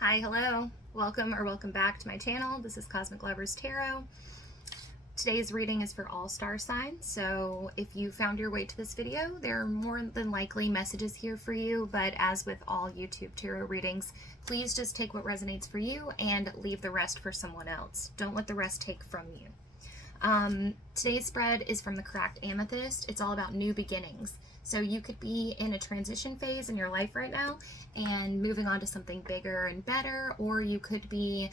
Hi, hello. Welcome back to my channel. This is Cosmic Lovers Tarot. Today's reading is for all star signs, so if you found your way to this video, there are more than likely messages here for you, but as with all YouTube tarot readings, please just take what resonates for you and leave the rest for someone else. Don't let the rest take from you. Today's spread is from the Cracked Amethyst. It's all about new beginnings. So you could be in a transition phase in your life right now and moving on to something bigger and better, or you could be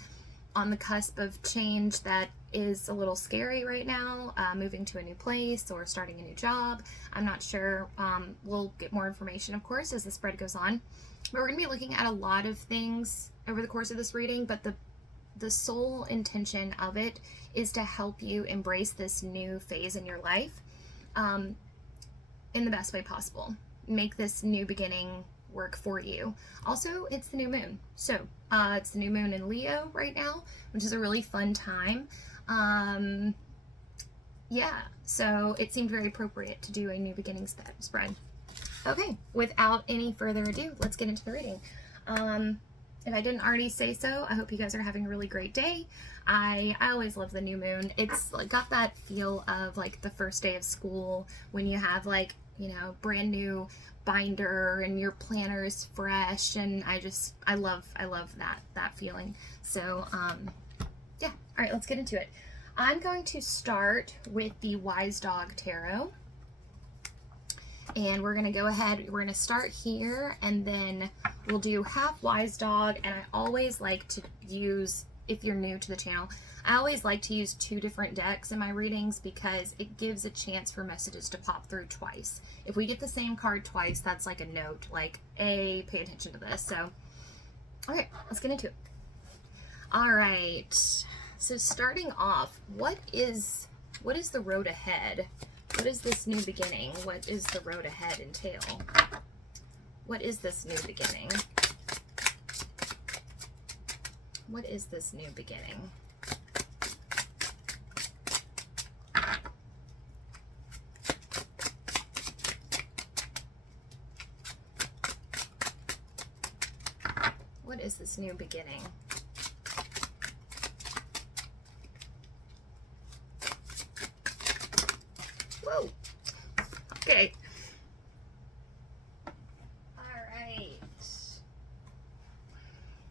on the cusp of change that is a little scary right now, moving to a new place or starting a new job. I'm not sure. We'll get more information, of course, as the spread goes on. But we're going to be looking at a lot of things over the course of this reading, but the sole intention of it is to help you embrace this new phase in your life in the best way possible. Make this new beginning work for you. Also, it's the new moon. So it's the new moon in Leo right now, which is a really fun time. Yeah, so it seemed very appropriate to do a new beginning spread. Okay, without any further ado, let's get into the reading. If I didn't already say so, I hope you guys are having a really great day. I always love the new moon. It's like got that feel of like the first day of school when you have like, you know, brand new binder and your planner is fresh, and I love that feeling. So yeah, all right, let's get into it. I'm going to start with the Wise Dog Tarot. And we're going to go ahead, we're going to start here, and then we'll do half Wise Dog. And I always like to use, if you're new to the channel, I always like to use two different decks in my readings because it gives a chance for messages to pop through twice. If we get the same card twice, that's like a note, like, pay attention to this. So, okay, let's get into it. All right, so starting off, what is the road ahead? What is this new beginning? What is the road ahead entail? What is this new beginning? What is this new beginning? What is this new beginning? Whoa. Okay. All right.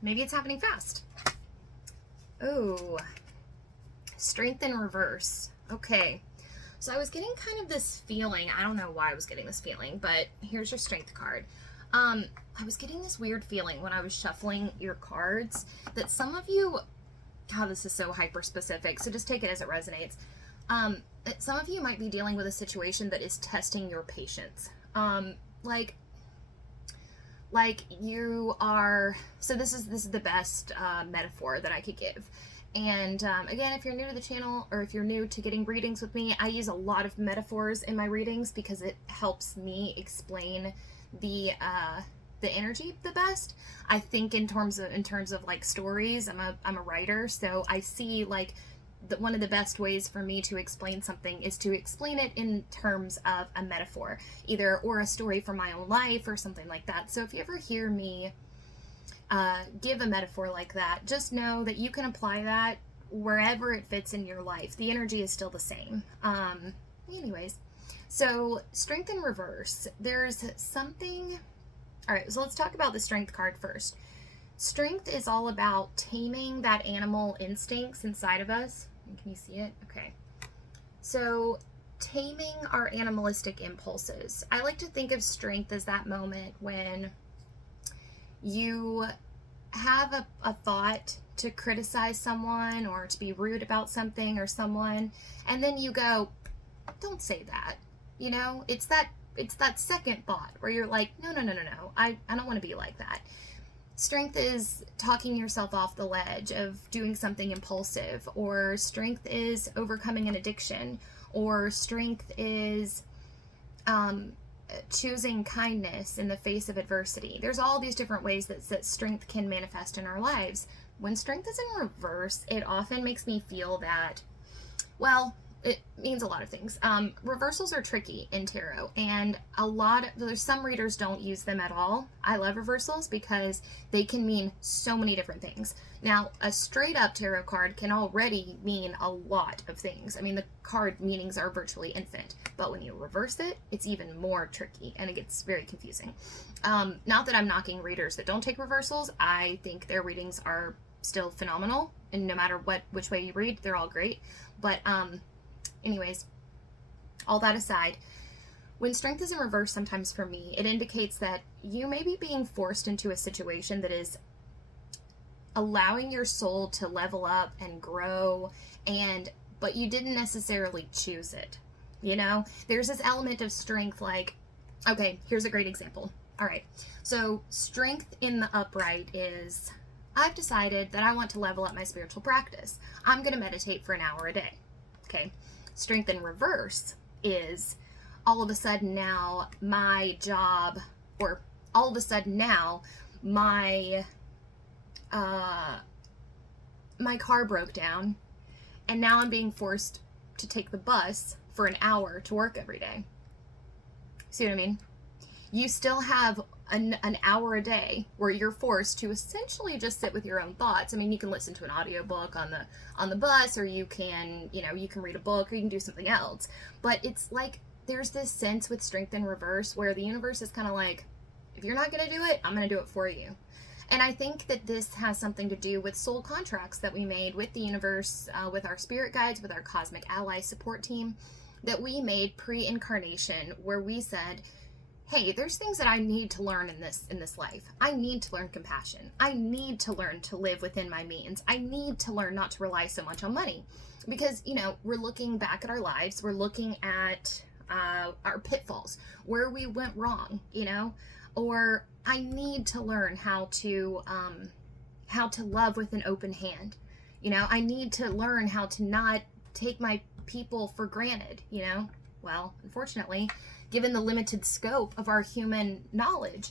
Maybe it's happening fast. Oh. Strength in reverse. Okay. So I was getting kind of this feeling. I don't know why I was getting this feeling, but here's your strength card. I was getting this weird feeling when I was shuffling your cards that some of you, God, this is so hyper specific, so just take it as it resonates. Some of you might be dealing with a situation that is testing your patience. Like you are, so this is the best metaphor that I could give. And again, if you're new to the channel or if you're new to getting readings with me, I use a lot of metaphors in my readings because it helps me explain the energy the best. I think in terms of like stories. I'm a writer, so I see like one of the best ways for me to explain something is to explain it in terms of a metaphor, either or a story from my own life or something like that. So if you ever hear me give a metaphor like that, just know that you can apply that wherever it fits in your life. The energy is still the same. Anyways, so strength in reverse. There's something. All right, so let's talk about the strength card first. Strength is all about taming that animal instincts inside of us. Can you see it? Okay. So taming our animalistic impulses. I like to think of strength as that moment when you have a thought to criticize someone or to be rude about something or someone, and then you go, don't say that. You know, it's that second thought where you're like, no, I don't want to be like that. Strength is talking yourself off the ledge of doing something impulsive, or strength is overcoming an addiction, or strength is choosing kindness in the face of adversity. There's all these different ways that strength can manifest in our lives. When strength is in reverse, it often makes me feel that, well, it means a lot of things. Reversals are tricky in tarot, and there's some readers don't use them at all. I love reversals because they can mean so many different things. Now, a straight up tarot card can already mean a lot of things. I mean, the card meanings are virtually infinite, but when you reverse it, it's even more tricky, and it gets very confusing. Not that I'm knocking readers that don't take reversals. I think their readings are still phenomenal, and no matter which way you read, they're all great. But anyways, all that aside, when strength is in reverse, sometimes for me, it indicates that you may be being forced into a situation that is allowing your soul to level up and grow, but you didn't necessarily choose it. You know, there's this element of strength, like, okay, here's a great example. All right, so strength in the upright is, I've decided that I want to level up my spiritual practice. I'm going to meditate for an hour a day. Okay. Strength in reverse is all of a sudden now my job, or all of a sudden now my car broke down, and now I'm being forced to take the bus for an hour to work every day. See what I mean? You still have an hour a day where you're forced to essentially just sit with your own thoughts. I mean, you can listen to an audiobook on the bus, or you can read a book, or you can do something else. But it's like there's this sense with strength in reverse where the universe is kind of like, if you're not going to do it, I'm going to do it for you. And I think that this has something to do with soul contracts that we made with the universe, with our spirit guides, with our cosmic ally support team, that we made pre-incarnation, where we said, hey, there's things that I need to learn in this life. I need to learn compassion. I need to learn to live within my means. I need to learn not to rely so much on money, because, we're looking back at our lives. We're looking at our pitfalls, where we went wrong, or I need to learn how to love with an open hand. I need to learn how to not take my people for granted, Well, unfortunately, given the limited scope of our human knowledge,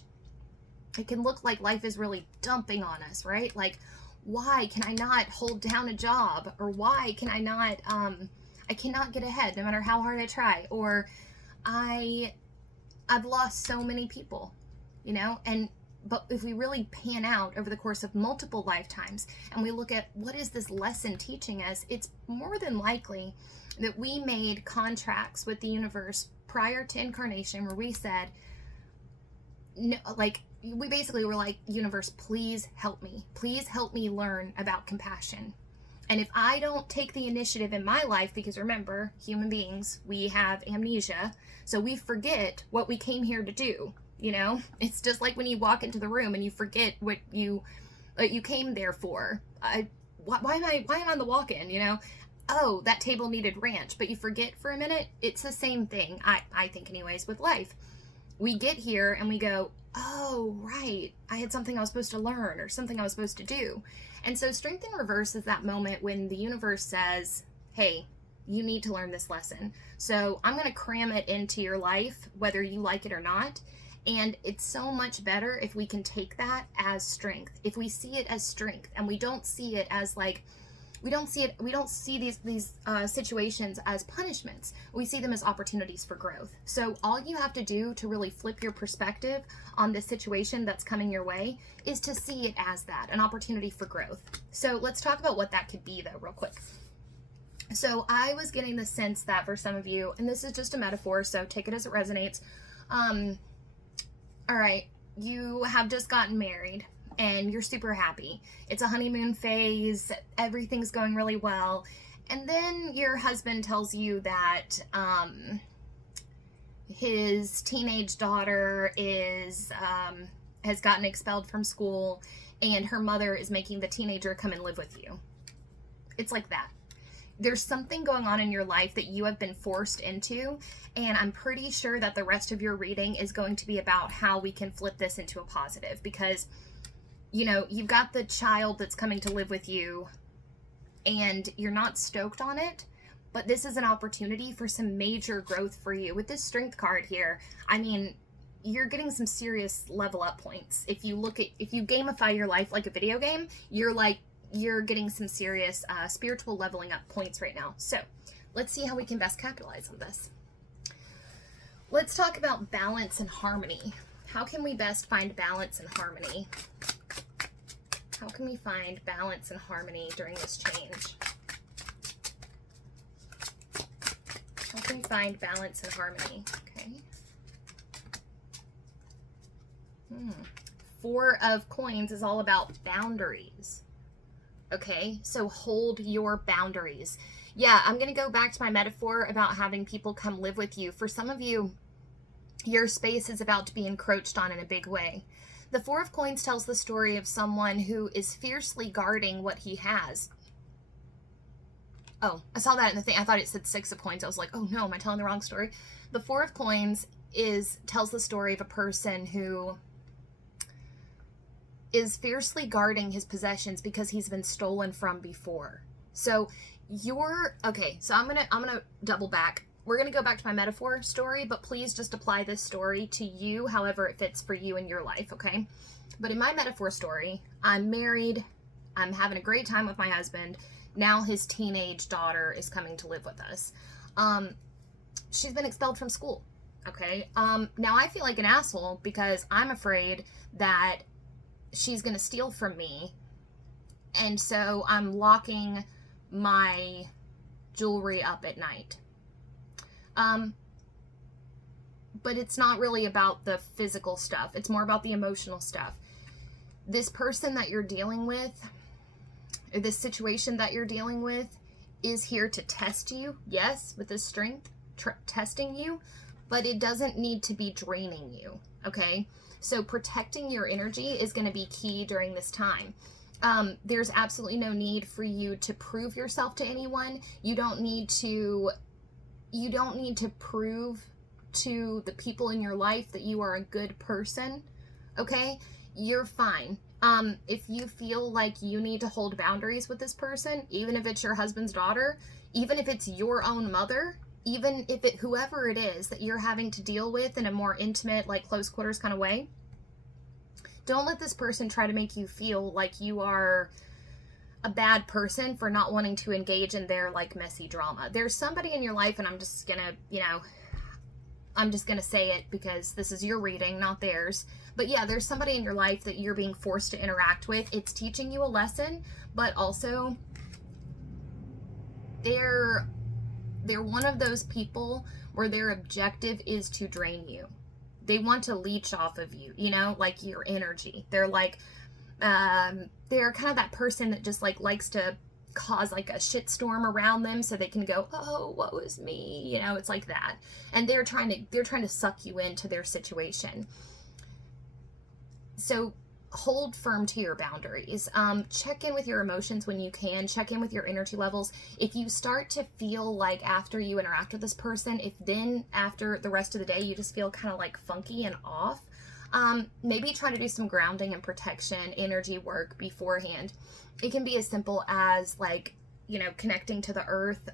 it can look like life is really dumping on us, right? Like, why can I not hold down a job? Or why can I not, I cannot get ahead no matter how hard I try? Or I've lost so many people, but if we really pan out over the course of multiple lifetimes and we look at what is this lesson teaching us, it's more than likely that we made contracts with the universe prior to incarnation where we said, no, like, we basically were like, universe, please help me learn about compassion. And if I don't take the initiative in my life, because remember, human beings, we have amnesia, so we forget what we came here to do. It's just like when you walk into the room and you forget what you came there for. Why am I on the walk-in? Oh, that table needed ranch, but you forget for a minute. It's the same thing, I think anyways, with life. We get here and we go, oh, right, I had something I was supposed to learn, or something I was supposed to do. And so strength in reverse is that moment when the universe says, hey, you need to learn this lesson. So I'm going to cram it into your life, whether you like it or not. And it's so much better if we can take that as strength. If we see it as strength, and we don't see it as like, we don't see these situations as punishments. We see them as opportunities for growth. So all you have to do to really flip your perspective on this situation that's coming your way is to see it as that, an opportunity for growth. So let's talk about what that could be, though, real quick. So I was getting the sense that for some of you, and this is just a metaphor, so take it as it resonates. All right, you have just gotten married and you're super happy. It's a honeymoon phase, everything's going really well. And then your husband tells you that his teenage daughter has gotten expelled from school, and her mother is making the teenager come and live with you. It's like that. There's something going on in your life that you have been forced into, and I'm pretty sure that the rest of your reading is going to be about how we can flip this into a positive, because you've got the child that's coming to live with you and you're not stoked on it, but this is an opportunity for some major growth for you. With this strength card here, I mean, you're getting some serious level up points. If you gamify your life like a video game, you're getting some serious spiritual leveling up points right now. So let's see how we can best capitalize on this. Let's talk about balance and harmony. How can we best find balance and harmony? How can we find balance and harmony during this change? How can we find balance and harmony? Okay. Four of Coins is all about boundaries. Okay, so hold your boundaries. Yeah, I'm going to go back to my metaphor about having people come live with you. For some of you, your space is about to be encroached on in a big way. The Four of Coins tells the story of someone who is fiercely guarding what he has. Oh, I saw that in the thing. I thought it said Six of Coins. I was like, oh no, am I telling the wrong story? The Four of Coins tells the story of a person who is fiercely guarding his possessions because he's been stolen from before. So okay, so I'm gonna double back. We're gonna go back to my metaphor story, but please just apply this story to you however it fits for you in your life, okay? But in my metaphor story, I'm married, I'm having a great time with my husband. Now his teenage daughter is coming to live with us. She's been expelled from school, okay? Now I feel like an asshole because I'm afraid that she's gonna steal from me, and so I'm locking my jewelry up at night. But it's not really about the physical stuff. It's more about the emotional stuff. This person that you're dealing with, or this situation that you're dealing with, is here to test you. Yes, with this strength, testing you, but it doesn't need to be draining you, okay? So protecting your energy is going to be key during this time. There's absolutely no need for you to prove yourself to anyone. You don't need to prove to the people in your life that you are a good person, okay? You're fine. If you feel like you need to hold boundaries with this person, even if it's your husband's daughter, even if it's your own mother, even if whoever it is that you're having to deal with in a more intimate, like close quarters kind of way, don't let this person try to make you feel like you are a bad person for not wanting to engage in their like messy drama. There's somebody in your life, and I'm just gonna say it because this is your reading, not theirs. But yeah, there's somebody in your life that you're being forced to interact with. It's teaching you a lesson, but also they're one of those people where their objective is to drain you. They want to leech off of you, like your energy. They're like, they're kind of that person that just like likes to cause like a shitstorm around them so they can go, oh, what was me? It's like that. And they're trying to suck you into their situation. So hold firm to your boundaries. Check in with your emotions when you can. Check in with your energy levels. If you start to feel like after you interact with this person, if then after the rest of the day you just feel kind of like funky and off, maybe try to do some grounding and protection energy work beforehand. It can be as simple as like, connecting to the earth,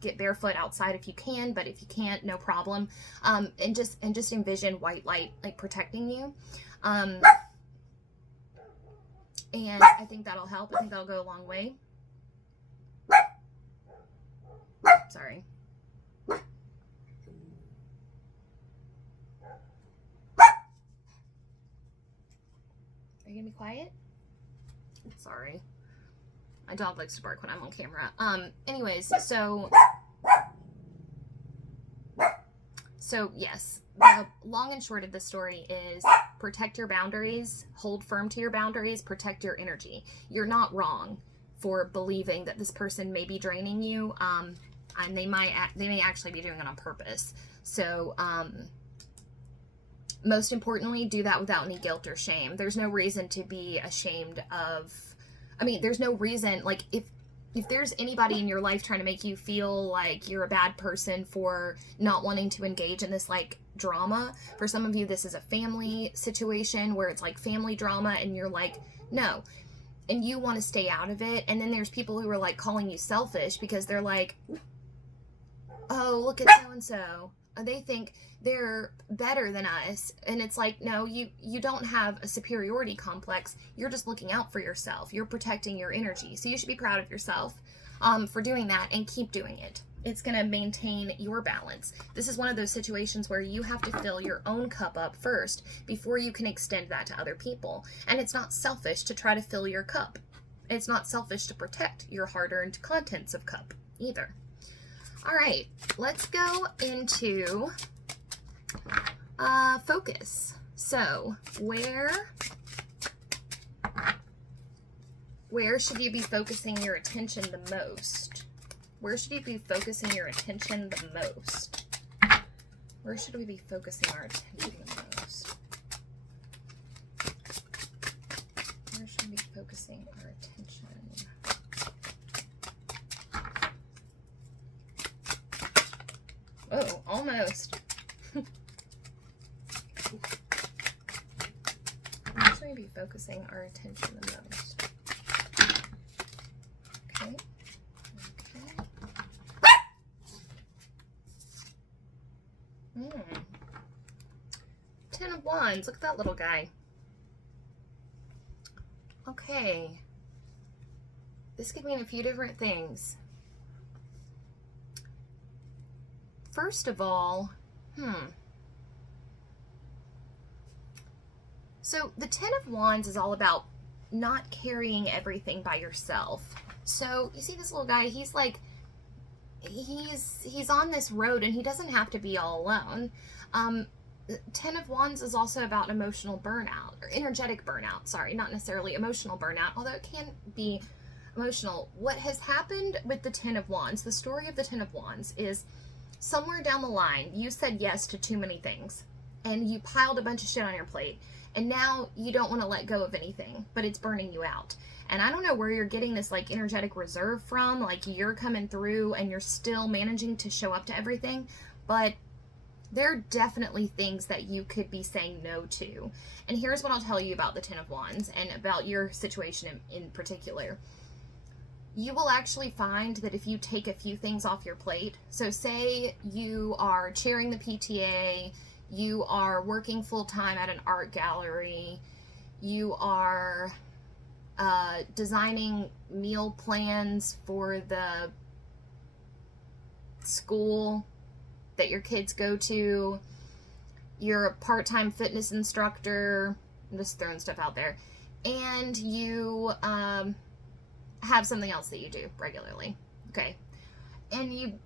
get barefoot outside if you can, but if you can't, no problem. And just envision white light, like protecting you. And I think that'll help. I think that'll go a long way. Sorry. Are you gonna be quiet? Sorry. My dog likes to bark when I'm on camera. Anyways, so yes, the long and short of the story is protect your boundaries, hold firm to your boundaries, protect your energy. You're not wrong for believing that this person may be draining you, and they may actually be doing it on purpose. So, most importantly, do that without any guilt or shame. There's no reason to be ashamed of, there's no reason, like, if there's anybody in your life trying to make you feel like you're a bad person for not wanting to engage in this, like, drama, for some of you, this is a family situation where it's, like, family drama, and you're like, no, and you want to stay out of it, and then there's people who are, like, calling you selfish because they're like, oh, look at so-and-so. They think they're better than us. And it's like, no, you don't have a superiority complex. You're just looking out for yourself. You're protecting your energy. So you should be proud of yourself for doing that and keep doing it. it's going to maintain your balance. This is one of those situations where you have to fill your own cup up first before you can extend that to other people. And it's not selfish to try to fill your cup. It's not selfish to protect your hard-earned contents of cup either. All right, let's go into focus. So where should you be focusing your attention the most? Where should you be focusing your attention the most? Where should we be focusing our attention the most? Where should we be focusing our attention? Oh, almost. Where should we be focusing our attention the most? Okay. Okay. 10 of Wands. Look at that little guy. Okay. This could mean a few different things. First of all, so the 10 of Wands is all about not carrying everything by yourself. So you see this little guy, he's like, he's on this road and he doesn't have to be all alone. 10 of Wands is also about emotional burnout, or energetic burnout, sorry, not necessarily emotional burnout, although it can be emotional. What has happened with the 10 of Wands, the story of the 10 of Wands is somewhere down the line, you said yes to too many things and you piled a bunch of shit on your plate. And now you don't want to let go of anything, but it's burning you out. And I don't know where you're getting this like energetic reserve from, like you're coming through and you're still managing to show up to everything, but there are definitely things that you could be saying no to. And here's what I'll tell you about the 10 of Wands and about your situation in particular. You will actually find that if you take a few things off your plate, so say you are chairing the PTA, you are working full-time at an art gallery, you are designing meal plans for the school that your kids go to, you're a part-time fitness instructor, I'm just throwing stuff out there, and you have something else that you do regularly, okay, and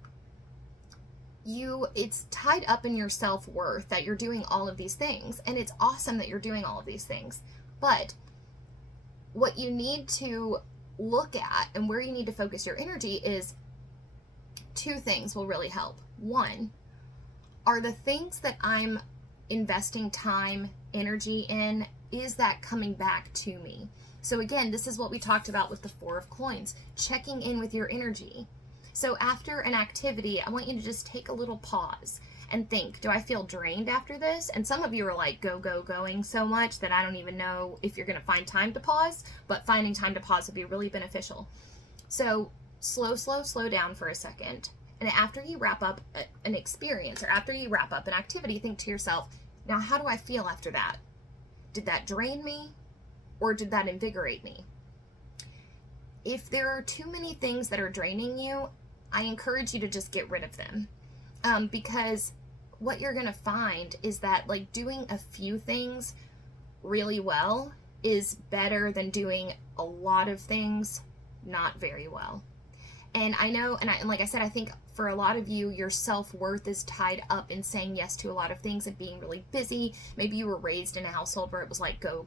it's tied up in your self-worth that you're doing all of these things, and it's awesome that you're doing all of these things, but what you need to look at and where you need to focus your energy is two things will really help. One, are the things that I'm investing time, energy in, is that coming back to me? So again, this is what we talked about with the 4 of Coins, checking in with your energy. So after an activity, I want you to just take a little pause and think, do I feel drained after this? And some of you are like going so much that I don't even know if you're going to find time to pause, but finding time to pause would be really beneficial. So slow down for a second. And after you wrap up an experience or after you wrap up an activity, think to yourself, now how do I feel after that? Did that drain me or did that invigorate me? If there are too many things that are draining you, I encourage you to just get rid of them. Because what you're going to find is that like doing a few things really well is better than doing a lot of things not very well. And I know, and like I said, I think for a lot of you, your self-worth is tied up in saying yes to a lot of things and being really busy. Maybe you were raised in a household where it was like go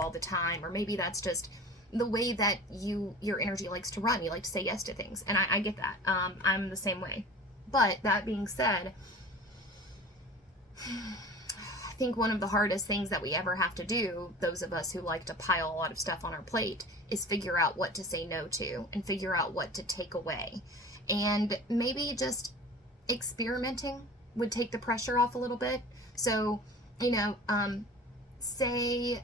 all the time, or maybe that's just the way that your energy likes to run. You like to say yes to things, and I get that. I'm the same way. But that being said, I think one of the hardest things that we ever have to do, those of us who like to pile a lot of stuff on our plate, is figure out what to say no to and figure out what to take away. And maybe just experimenting would take the pressure off a little bit. So, say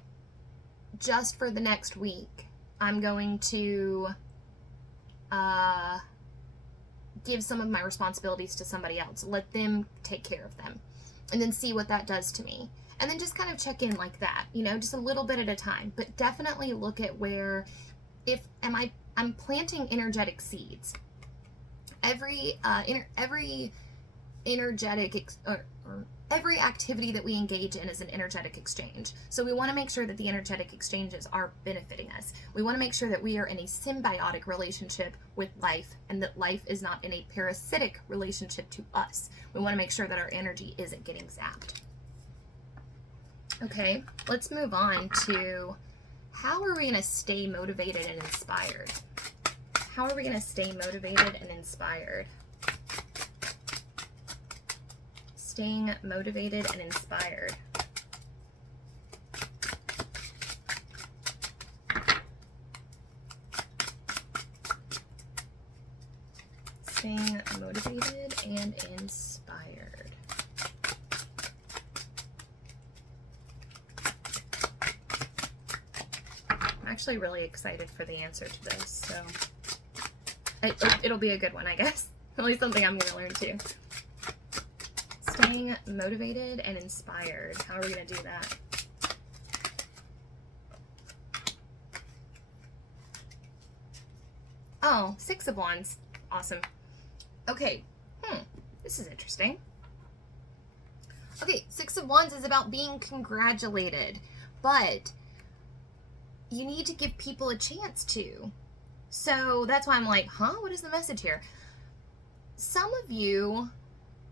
just for the next week, I'm going to give some of my responsibilities to somebody else. Let them take care of them. And then see what that does to me. And then just kind of check in like that, just a little bit at a time. But definitely look at where, I'm planting energetic seeds. every energetic or every activity that we engage in is an energetic exchange. So we want to make sure that the energetic exchanges are benefiting us. We want to make sure that we are in a symbiotic relationship with life and that life is not in a parasitic relationship to us. We want to make sure that our energy isn't getting zapped. Okay, let's move on to how are we going to stay motivated and inspired? How are we going to stay motivated and inspired? Staying motivated and inspired. Staying motivated and inspired. I'm actually really excited for the answer to this, so it'll be a good one, I guess. At least something I'm going to learn too. Staying motivated and inspired. How are we going to do that? Oh, 6 of Wands. Awesome. Okay. This is interesting. Okay, 6 of Wands is about being congratulated, but you need to give people a chance to. So that's why I'm like, what is the message here? Some of you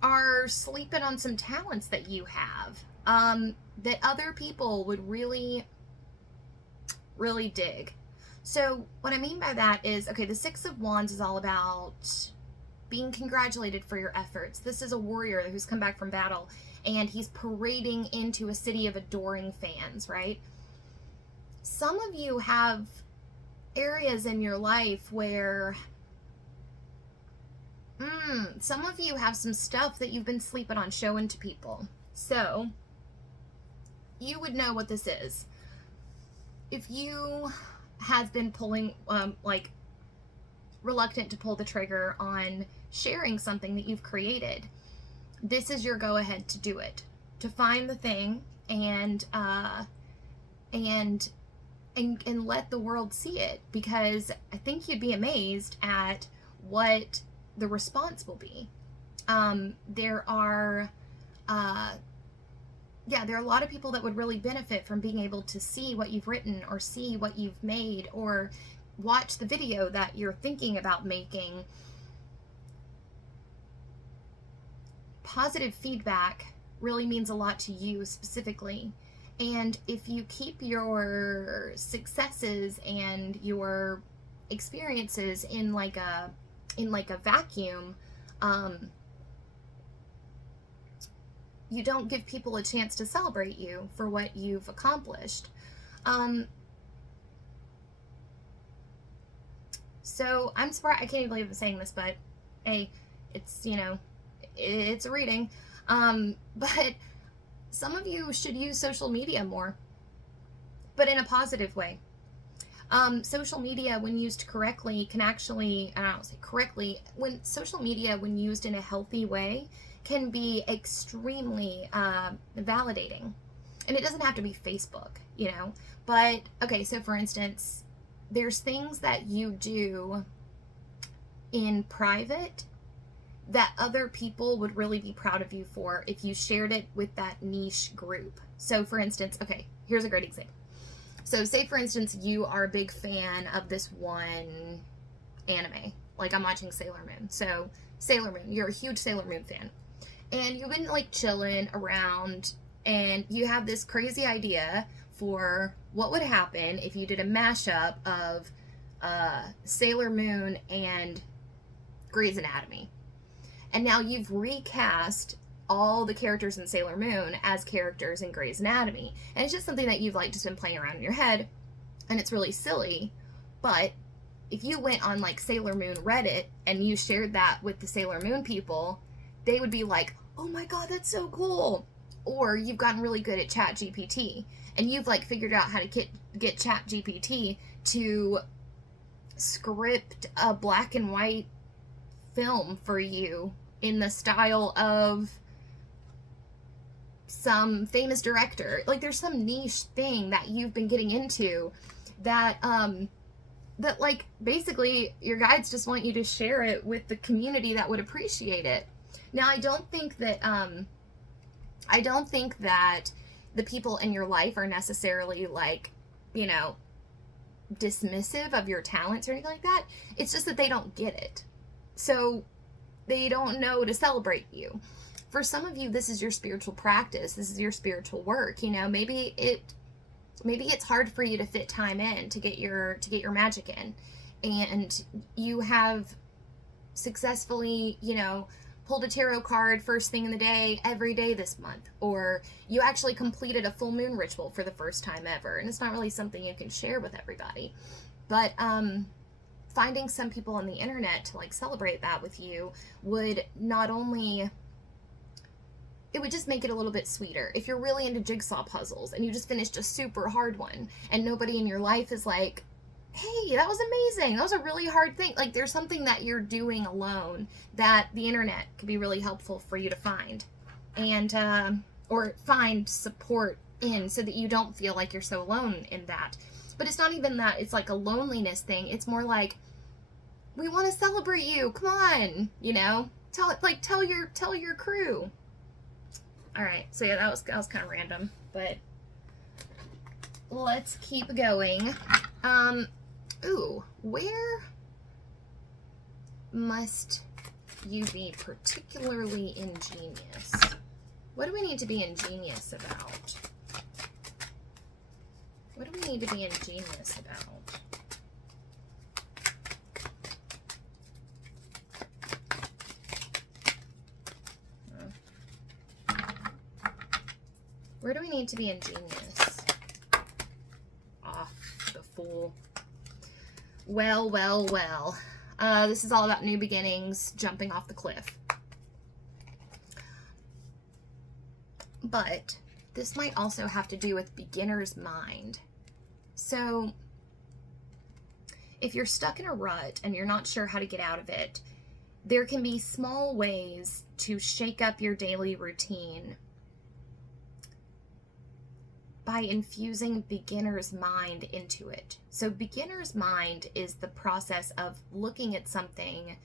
are sleeping on some talents that you have that other people would really, really dig. So what I mean by that is, okay, the 6 of Wands is all about being congratulated for your efforts. This is a warrior who's come back from battle and he's parading into a city of adoring fans, right? Some of you have areas in your life where some of you have some stuff that you've been sleeping on showing to people. So you would know what this is. If you have been pulling, reluctant to pull the trigger on sharing something that you've created, this is your go ahead to do it. To find the thing and let the world see it, because I think you'd be amazed at what the response will be. There are a lot of people that would really benefit from being able to see what you've written or see what you've made or watch the video that you're thinking about making. Positive feedback really means a lot to you specifically. And if you keep your successes and your experiences in like a vacuum, you don't give people a chance to celebrate you for what you've accomplished. So I'm surprised, I can't even believe I'm saying this, but hey, it's, it's a reading. But some of you should use social media more, but in a positive way. Social media, when used correctly, can actually, I don't say correctly, when social media, when used in a healthy way, can be extremely validating. And it doesn't have to be Facebook, But, okay, so for instance, there's things that you do in private that other people would really be proud of you for if you shared it with that niche group. So for instance, okay, here's a great example. So say for instance, you are a big fan of this one anime, like I'm watching Sailor Moon. So Sailor Moon, you're a huge Sailor Moon fan. And you've been like chilling around and you have this crazy idea for what would happen if you did a mashup of Sailor Moon and Grey's Anatomy. And now you've recast all the characters in Sailor Moon as characters in Grey's Anatomy. And it's just something that you've like just been playing around in your head. And it's really silly. But if you went on like Sailor Moon Reddit and you shared that with the Sailor Moon people, they would be like, oh my God, that's so cool. Or you've gotten really good at ChatGPT and you've like figured out how to get ChatGPT to script a black and white film for you in the style of some famous director. Like there's some niche thing that you've been getting into that that, like, basically your guides just want you to share it with the community that would appreciate it. Now, I don't think that the people in your life are necessarily, like, you know, dismissive of your talents or anything like that. It's just that they don't get it. So they don't know to celebrate you. For some of you, this is your spiritual practice. This is your spiritual work. You know, maybe it's hard for you to fit time in to get your magic in, and you have successfully, you know, pulled a tarot card first thing in the day every day this month, or you actually completed a full moon ritual for the first time ever, and it's not really something you can share with everybody. But finding some people on the internet to, like, celebrate that with you would not only, it would just make it a little bit sweeter. If you're really into jigsaw puzzles and you just finished a super hard one and nobody in your life is like, hey, that was amazing, that was a really hard thing. Like, there's something that you're doing alone that the internet could be really helpful for you to find, and or find support in, so that you don't feel like you're so alone in that. But it's not even that it's like a loneliness thing. It's more like, we want to celebrate you. Come on, you know, tell your crew. All right, so yeah, that was kind of random, but let's keep going. Ooh, where must you be particularly ingenious? What do we need to be ingenious about? What do we need to be ingenious about? Where do we need to be ingenious? Ah, the Fool. Well, well, well. This is all about new beginnings, jumping off the cliff. But this might also have to do with beginner's mind. So if you're stuck in a rut and you're not sure how to get out of it, there can be small ways to shake up your daily routine by infusing beginner's mind into it. So beginner's mind is the process of looking at something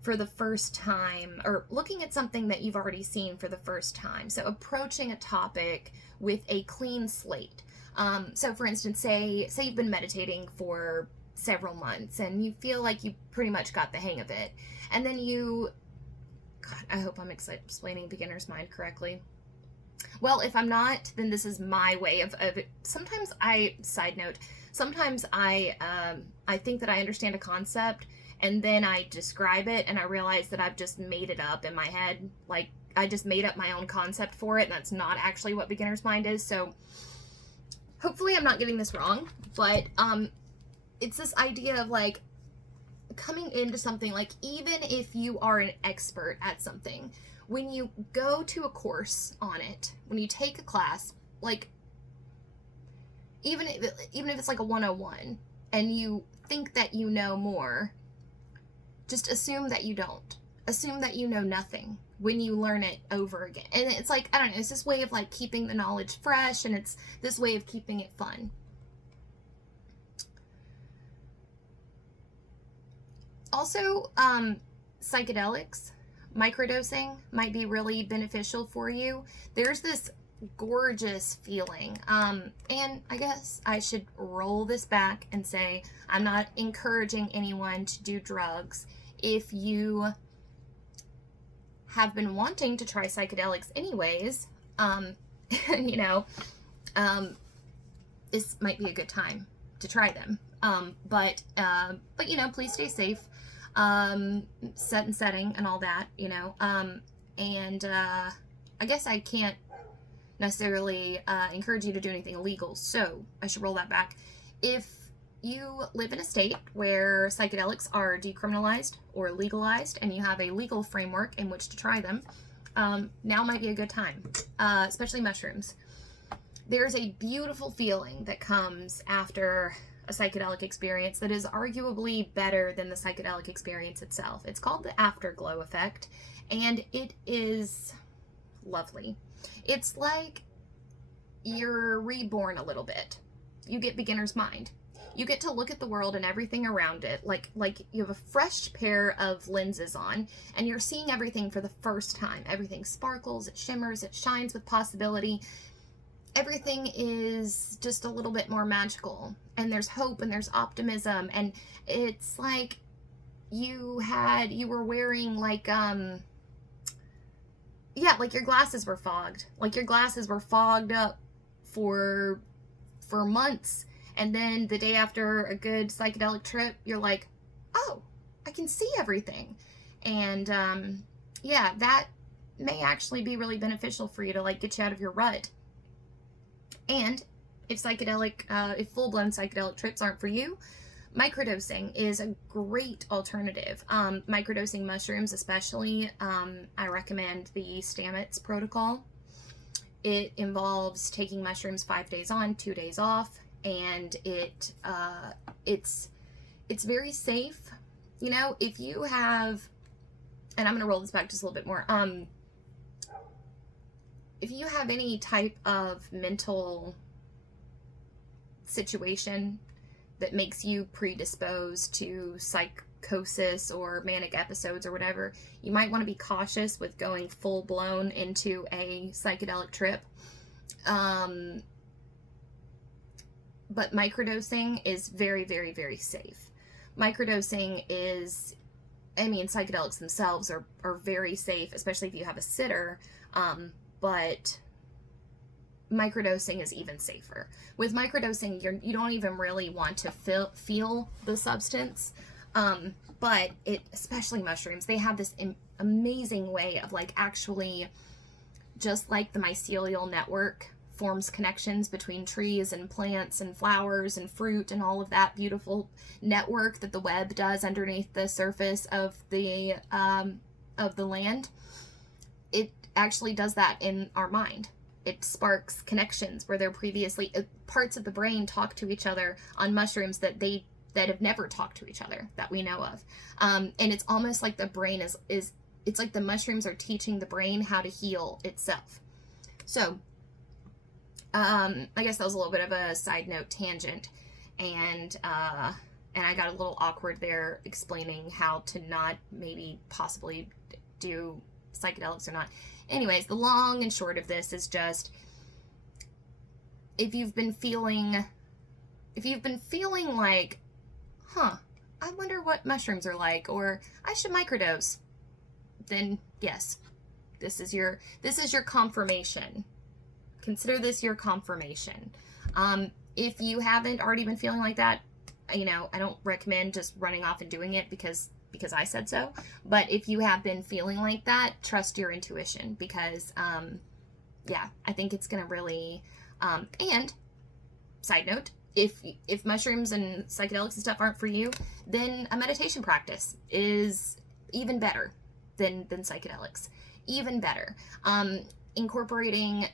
for the first time, or looking at something that you've already seen for the first time. So approaching a topic with a clean slate. So for instance, say you've been meditating for several months and you feel like you pretty much got the hang of it. And then God, I hope I'm explaining beginner's mind correctly. Well, if I'm not, then this is my way of it. Sometimes sometimes I think that I understand a concept, and then I describe it and I realize that I've just made it up in my head. Like, I just made up my own concept for it, and that's not actually what beginner's mind is. So hopefully I'm not getting this wrong, but it's this idea of, like, coming into something, like, even if you are an expert at something, when you go to a course on it, when you take a class, like, even if it's like a 101 and you think that you know more, just assume that you don't. Assume that you know nothing when you learn it over again. And it's like, I don't know, it's this way of, like, keeping the knowledge fresh, and it's this way of keeping it fun. Also, psychedelics, microdosing might be really beneficial for you. There's this gorgeous feeling. And I guess I should roll this back and say I'm not encouraging anyone to do drugs. If you have been wanting to try psychedelics anyways, you know, this might be a good time to try them. But you know, please stay safe. Setting and all that, you know. I guess I can't necessarily encourage you to do anything illegal, so I should roll that back. If you live in a state where psychedelics are decriminalized or legalized, and you have a legal framework in which to try them, now might be a good time, especially mushrooms. There's a beautiful feeling that comes after a psychedelic experience that is arguably better than the psychedelic experience itself. It's called the afterglow effect, and it is lovely. It's like you're reborn a little bit. You get beginner's mind. You get to look at the world and everything around it like you have a fresh pair of lenses on, and you're seeing everything for the first time. Everything sparkles, it shimmers, it shines with possibility. Everything is just a little bit more magical, and there's hope and there's optimism, and it's like you were wearing like yeah, like your glasses were fogged. Like your glasses were fogged up for months, and then the day after a good psychedelic trip, you're like, oh, I can see everything. And yeah, that may actually be really beneficial for you to like get you out of your rut. And if full-blown psychedelic trips aren't for you, microdosing is a great alternative. Microdosing mushrooms especially, I recommend the Stamets protocol. It involves taking mushrooms 5 days on, 2 days off, and it's very safe. You know, if you have, and I'm going to roll this back just a little bit more, if you have any type of mental situation that makes you predisposed to psychosis or manic episodes or whatever, you might want to be cautious with going full blown into a psychedelic trip. But microdosing is very, very, very safe. Microdosing is, I mean, psychedelics themselves are very safe, especially if you have a sitter, but microdosing is even safer. With microdosing, you don't even really want to feel the substance, but especially mushrooms, they have this amazing way of like actually, just like the mycelial network forms connections between trees and plants and flowers and fruit and all of that beautiful network that the web does underneath the surface of the land. It actually does that in our mind. It sparks connections where there previously parts of the brain talk to each other on mushrooms that have never talked to each other that we know of. And it's almost like the brain it's like the mushrooms are teaching the brain how to heal itself. So I guess that was a little bit of a side note tangent, and I got a little awkward there explaining how to not maybe possibly do psychedelics or not. Anyways, the long and short of this is just, if you've been feeling like, I wonder what mushrooms are like, or I should microdose, then yes, this is your confirmation. Consider this your confirmation. If you haven't already been feeling like that, I don't recommend just running off and doing it because I said so. But if you have been feeling like that, trust your intuition, because yeah, I think it's gonna really and side note, if mushrooms and psychedelics and stuff aren't for you, then a meditation practice is even better than psychedelics. Even better. Incorporating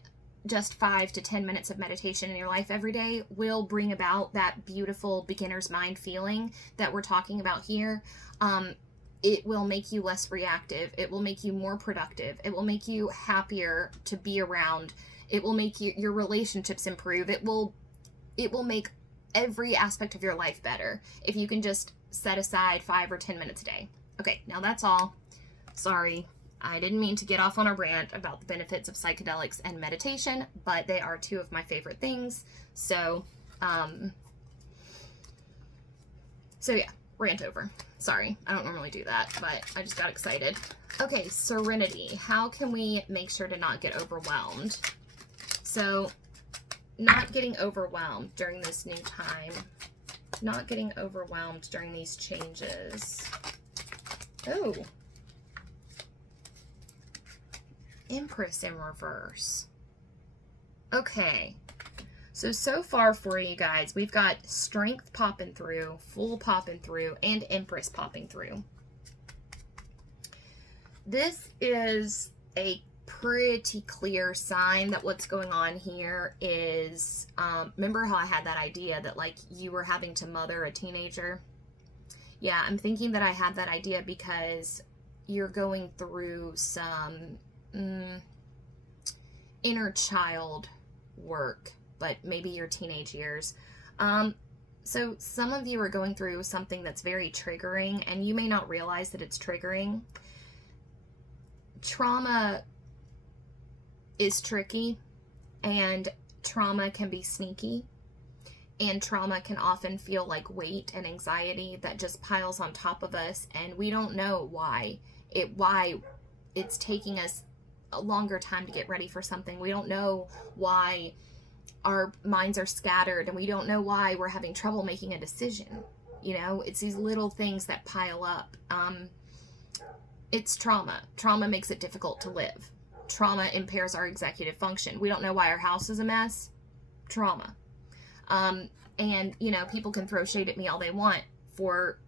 just 5 to 10 minutes of meditation in your life every day will bring about that beautiful beginner's mind feeling that we're talking about here. It will make you less reactive. It will make you more productive. It will make you happier to be around. It will make your relationships improve. It will make every aspect of your life better if you can just set aside 5 or 10 minutes a day. Okay, now that's all. Sorry, I didn't mean to get off on a rant about the benefits of psychedelics and meditation, but they are two of my favorite things. So yeah, rant over. Sorry, I don't normally do that, but I just got excited. Okay, serenity. How can we make sure to not get overwhelmed? So, not getting overwhelmed during this new time. Not getting overwhelmed during these changes. Oh. Empress in reverse. Okay. So far for you guys, we've got Strength popping through, Fool popping through, and Empress popping through. This is a pretty clear sign that what's going on here is, remember how I had that idea that like you were having to mother a teenager? Yeah, I'm thinking that I had that idea because you're going through some inner child work, but maybe your teenage years. So some of you are going through something that's very triggering, and you may not realize that it's triggering. Trauma is tricky, and trauma can be sneaky, and trauma can often feel like weight and anxiety that just piles on top of us, and we don't know why it's taking us a longer time to get ready for something. We don't know why our minds are scattered, and we don't know why we're having trouble making a decision. You know, it's these little things that pile up. It's trauma. Trauma makes it difficult to live. Trauma impairs our executive function. We don't know why our house is a mess. Trauma. And, you know, people can throw shade at me all they want for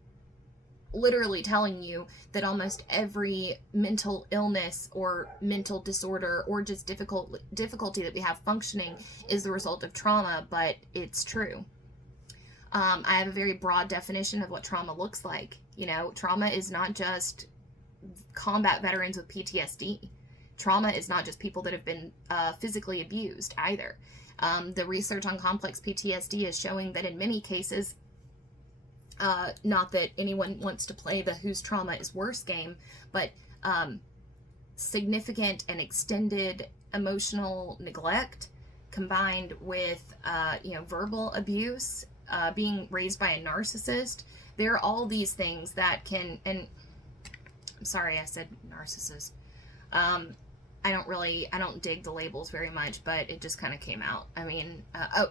literally telling you that almost every mental illness or mental disorder or just difficulty that we have functioning is the result of trauma, but it's true. I have a very broad definition of what trauma looks like. You know, trauma is not just combat veterans with PTSD. Trauma is not just people that have been physically abused either. The research on complex PTSD is showing that in many cases, not that anyone wants to play the whose trauma is worse game, but significant and extended emotional neglect combined with verbal abuse, being raised by a narcissist. There are all these things that can, and I'm sorry I said narcissist. I don't dig the labels very much, but it just kind of came out. I mean,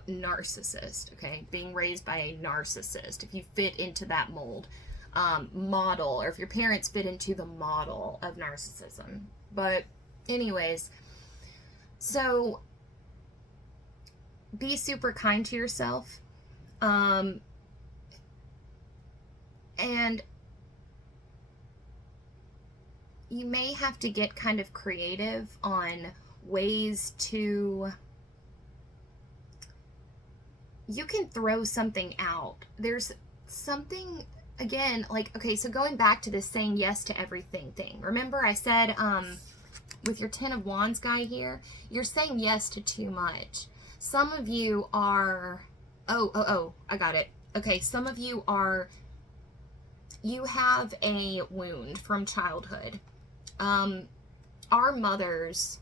narcissist, okay? Being raised by a narcissist. If you fit into that mold, model, or if your parents fit into the model of narcissism. But anyways, so be super kind to yourself. And you may have to get kind of creative on ways to, you can throw something out. There's something, again, like, okay, so going back to this saying yes to everything thing. Remember I said, with your 10 of Wands guy here, you're saying yes to too much. Some of you are, I got it. Okay, some of you are, you have a wound from childhood. Our mothers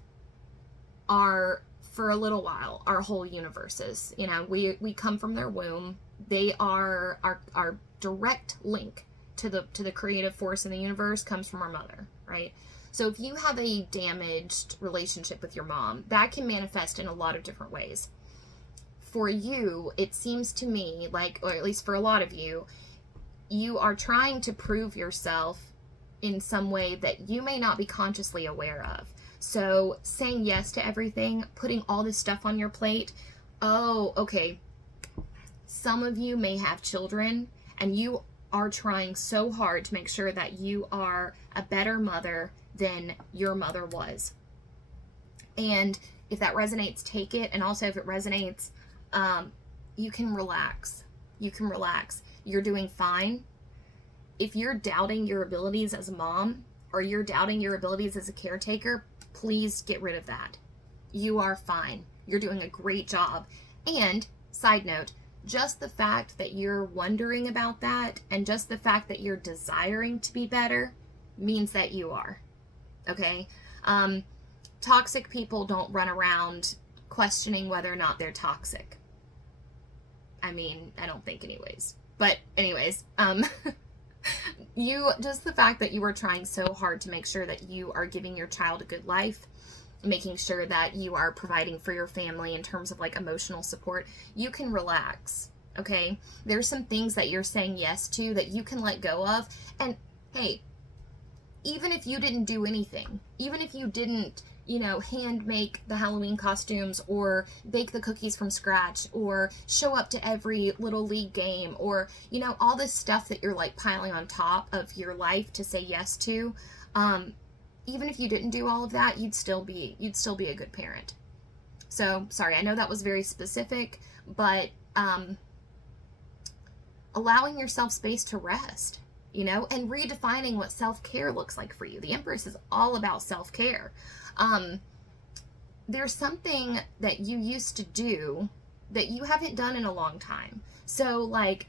are, for a little while, our whole universes. You know, we come from their womb. They are our direct link to the creative force in the universe comes from our mother, right? So if you have a damaged relationship with your mom, that can manifest in a lot of different ways. For you, it seems to me like, or at least for a lot of you, you are trying to prove yourself in some way that you may not be consciously aware of. So saying yes to everything, putting all this stuff on your plate. Oh, okay. Some of you may have children, and you are trying so hard to make sure that you are a better mother than your mother was. And if that resonates, take it. And also if it resonates, you can relax. You can relax. You're doing fine. If you're doubting your abilities as a mom, or you're doubting your abilities as a caretaker, please get rid of that. You are fine. You're doing a great job. And, side note, just the fact that you're wondering about that, and just the fact that you're desiring to be better, means that you are. Okay? Toxic people don't run around questioning whether or not they're toxic. I mean, I don't think anyways. But anyways, just the fact that you are trying so hard to make sure that you are giving your child a good life, making sure that you are providing for your family in terms of like emotional support, you can relax. Okay? There's some things that you're saying yes to that you can let go of. And hey, even if you didn't do anything, even if you didn't, hand make the Halloween costumes, or bake the cookies from scratch, or show up to every little league game, or, all this stuff that you're like piling on top of your life to say yes to, even if you didn't do all of that, you'd still be a good parent. So, sorry, I know that was very specific, but allowing yourself space to rest, and redefining what self-care looks like for you. The Empress is all about self-care. There's something that you used to do that you haven't done in a long time. So, like,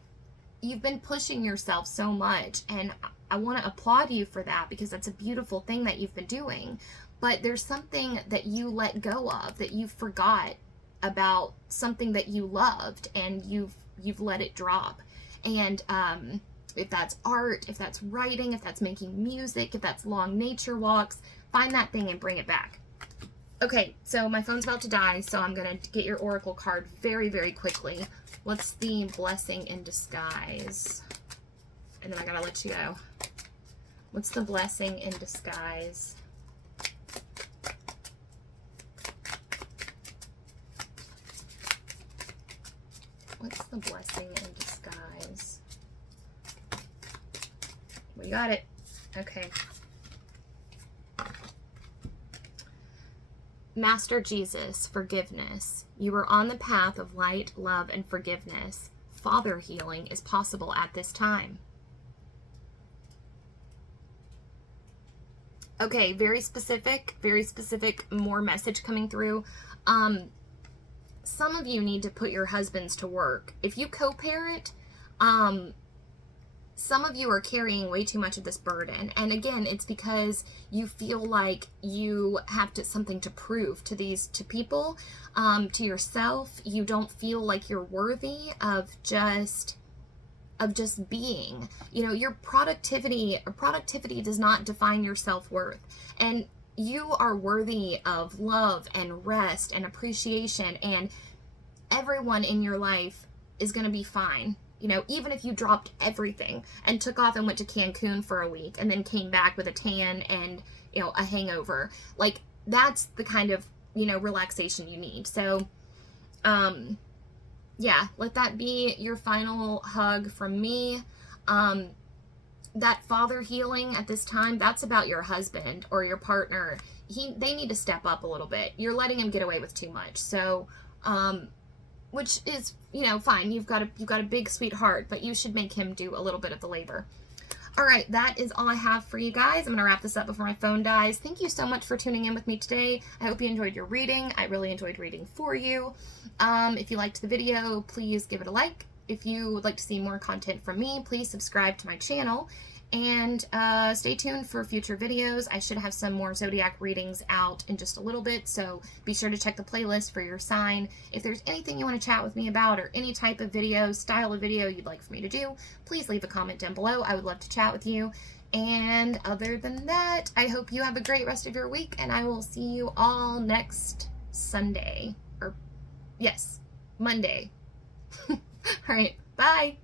you've been pushing yourself so much, and I want to applaud you for that because that's a beautiful thing that you've been doing. But there's something that you let go of, that you forgot about, something that you loved, and you've let it drop. And if that's art, if that's writing, if that's making music, if that's long nature walks, find that thing and bring it back. Okay, so my phone's about to die, so I'm going to get your oracle card very, very quickly. What's the blessing in disguise? And then I gotta let you go. What's the blessing in disguise? What's the blessing in disguise? We got it. Okay. Master Jesus, forgiveness. You are on the path of light, love, and forgiveness. Father healing is possible at this time. Okay, very specific, more message coming through. Some of you need to put your husbands to work. If you co-parent, some of you are carrying way too much of this burden. And again, it's because you feel like you have something to prove to people, to yourself. You don't feel like you're worthy of just being. You know, your productivity does not define your self-worth. And you are worthy of love and rest and appreciation, and everyone in your life is going to be fine. You know, even if you dropped everything and took off and went to Cancun for a week and then came back with a tan and, you know, a hangover, like, that's the kind of, you know, relaxation you need. So, yeah, let that be your final hug from me. That father healing at this time, that's about your husband or your partner. They need to step up a little bit. You're letting him get away with too much. So, which is, you know, fine. You've got a big sweet heart, but you should make him do a little bit of the labor. All right, that is all I have for you guys. I'm going to wrap this up before my phone dies. Thank you so much for tuning in with me today. I hope you enjoyed your reading. I really enjoyed reading for you. If you liked the video, please give it a like. If you would like to see more content from me, please subscribe to my channel. And stay tuned for future videos. I should have some more zodiac readings out in just a little bit, so be sure to check the playlist for your sign. If there's anything you want to chat with me about, or any type of video, style of video you'd like for me to do, please leave a comment down below. I would love to chat with you. And other than that, I hope you have a great rest of your week, and I will see you all next Sunday. Or, yes, Monday. All right, bye.